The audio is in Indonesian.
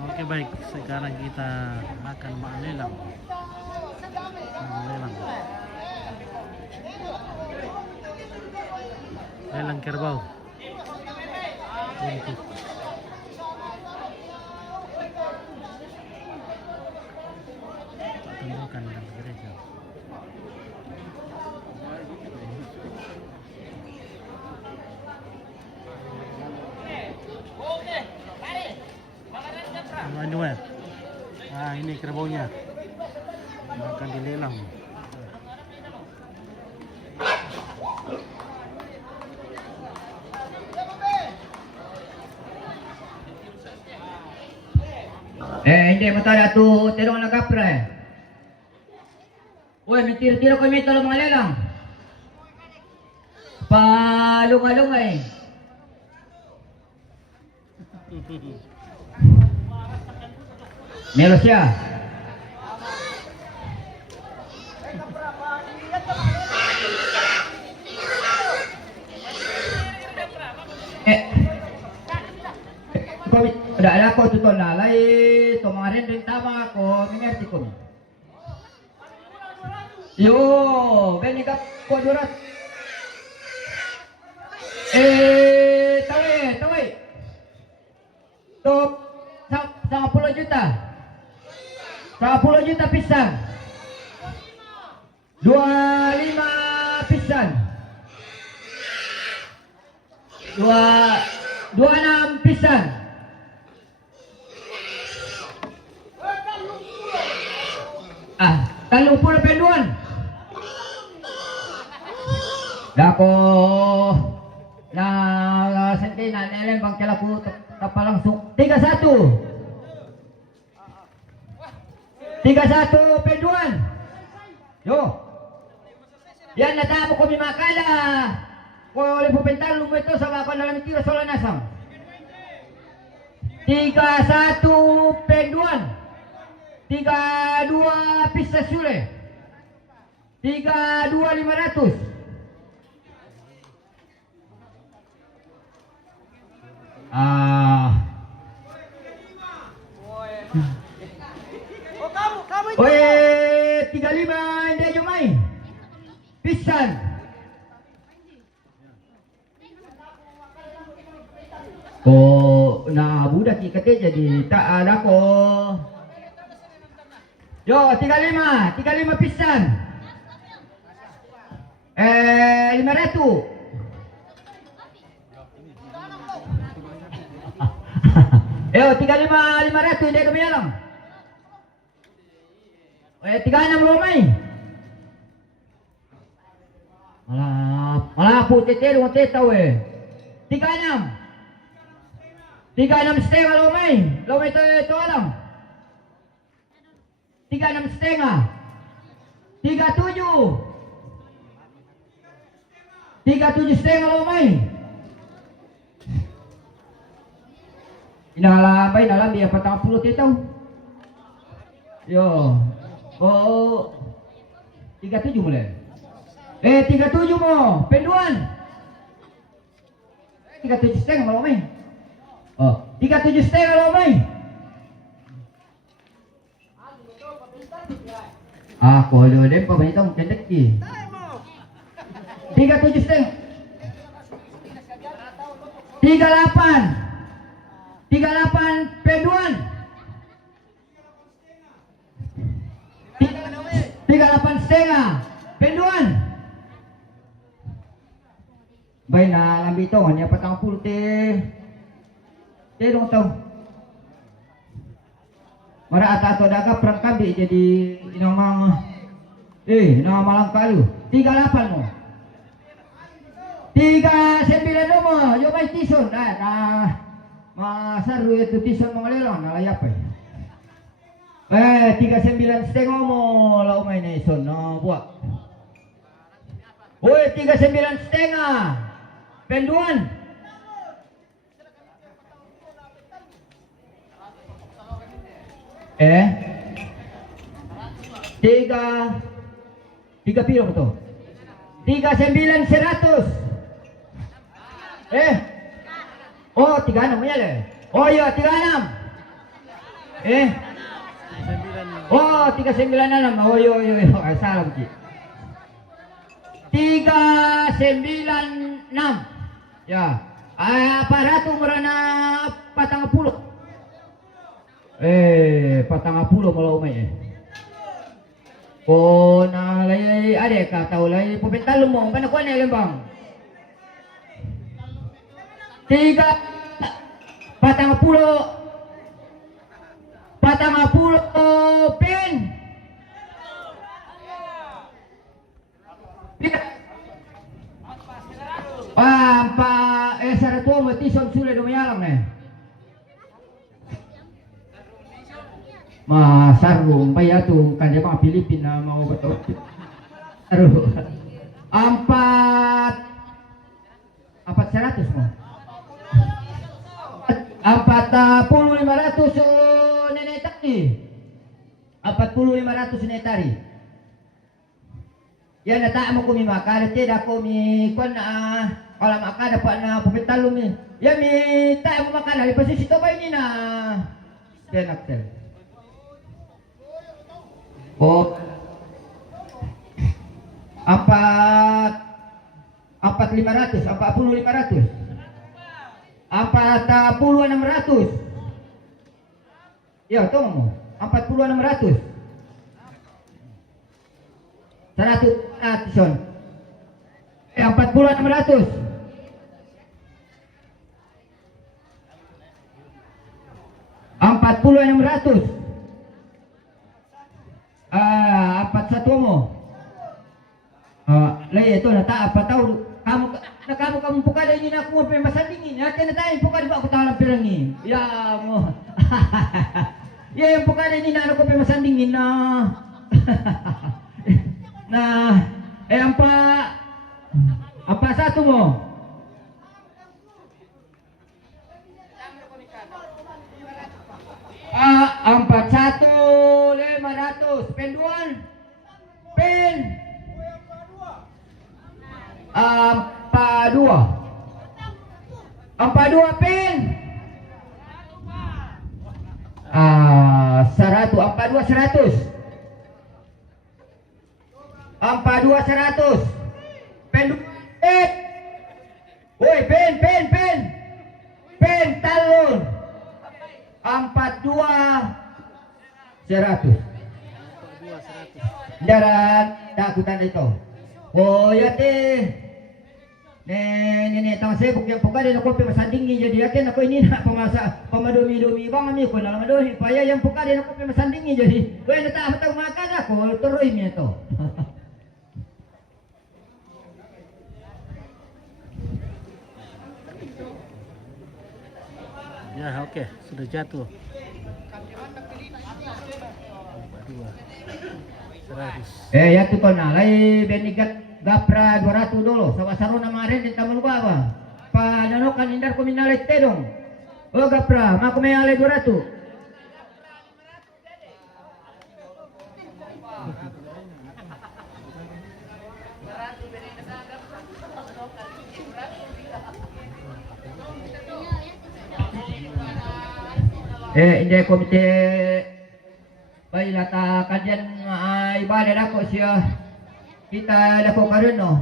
Oke baik, sekarang kita akan melelang. Lelang kerbau. Untuk tentukan dalam gereja. Manuel. Nah, ini kerbaunya akan dilelang. Hindi mo tada tu terong na kapre. Uy, may tiro-tiro kami ito mga lelang. Palunga-lungay. Meron siya. Udah ada ako tuto nalay tumarin din tama ako mingerti ko. Yo, beni kap ko durat. Tawi. Top 10 juta. 10 juta pisang. 25 pisang. 26 pisang. Talong pula penduan. Dako na sentina nelen bang kelaku tapalangsung 31 penduan. Yo. Yan natamo ko mimakala. Ko oleh pupental lumo ito sa ako dalam tiro sola nasam. 31 penduan. 32 pista sule. 32.500. Oye, 35 hindi ayo may. Pisan. Na budak ikate jadi tak ada ko. Yo, 35 pisan. 500. Yo, 500 hindi kami alam. 36 romay. Malah putih teh lu teh tahu 36 setengah romay. Romay itu alam. 36 setengah. 37 setengah romay. Inalam dia 40 teh tahu. Yo. Oh, 37 mulai. 37 mo, penduan. 37 setengah malam ini. Oh, 37 setengah malam ini. Kalau dia pa banyak tong cendek ki. 37 setengah. 38 penduan. 38 setengah penduan. Baik na lambi ito hanya 40 teh dong tahu. Mara atau daga perang kambi jadi inang malang kayu 38 mo. 39 mo, yo may tison masaru itu tison mo lelang nalayap 39 setengah mo lau main ison no buat. Woi 39 setengah penduan. Tiga piro betul. 39.100. Oh, 36 ya le. Oh iya 36. Eh. 9. Oh 396. Oh iya iya iya. Salah Ci. 396. Ya. Aparato merana patang puluh. Patang puluh malah umay eh. Oh, nalay ade ka tao lay pupental mo kan ako na lembang. 40 pin. Saratu mo tison sulit dumayalang na. Masarung bayatu kan dia mga Pilipina mau betul. Aduh. 400 mo. 40.500 nenek tadi. 40.500 nenek tadi. Ya nata mo kumi makada tidak kumi kon kalau makada pa na pumitalum ni. Ya mi ta mo makada di posisi to ba ini na. Denaktel. Oh, 40.500 ya itu mau 40.600 100 son 40.600 41 mo. Lay ito nata apa tahu kamu pukada ini aku mau masandingin. Ya kena tayo pukada ba ako talang pirangi. Ya mo. Ya yung pukada ini na ako masandingin na. Apa satu mo? Empat 1.500 penduan pen 42 pin 100 pen woi pen talon 42.100 darat dakutan itu. Oh ya teh tang sebuk yang pukada na kopi masandingi jadi yakin ako ini na pamadumi-dumi bang ami ko na madohi paya yang pukada na kopi masandingi jadi koy natamatang makan ako tuloy mi ito. Ya oke, sudah jatuh. 100. Ya tu ko na lay benigat gapra 200 dulu sa wasaro na marin din tamon ko ba pa nanokan indar ko minalit tedong o gapra ma ko may ale 200 hindi komite bailata kadyan ibadah ako siya kita dako karon no